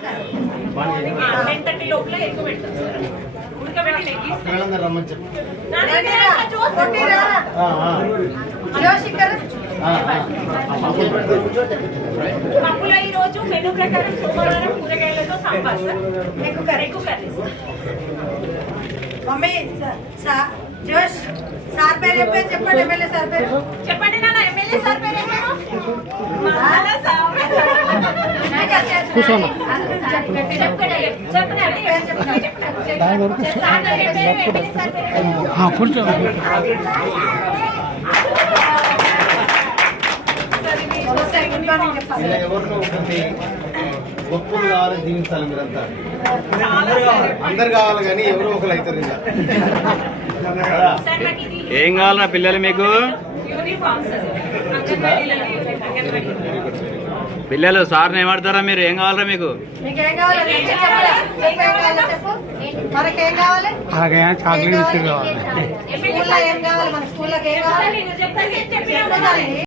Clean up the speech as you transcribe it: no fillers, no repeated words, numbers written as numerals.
10:30 లోపల ఎక్కువ పెడతాం సార్. ఉడకబెట్టి రమ్మని చెప్పు. పప్పులో ఈ రోజు మెనూ ప్రకారం సోమవారం కూరగాయలతో సాంబార్ సార్, ఎక్కువ కర్రీ సార్. మమ్మీ జోష్ సార్ పేరు చెప్పండి. ఎమ్మెల్యే సార్ పేరు చెప్పండి నాన్న. ఎమ్మెల్యే సార్ పేరు ఏమో ఎవరినో ఒకరిని గొప్పలు కావాలని జీవించాలి. మీరంతా అందరు కావాలి కానీ ఎవరో ఒకరు అవుతారు. ఇంకా ఏం కావాలన్నా పిల్లలు మీకు? పిల్లలు సార్ని ఏమాడతారా మీరు? ఏం కావాలరా మీకు? మీకేం కావాలి? చెప్పు. మనకేం కావాలి? చాక్లెట్ స్కూల్లో ఏం కావాలి? మన స్కూల్లోకి ఏం కావాలి?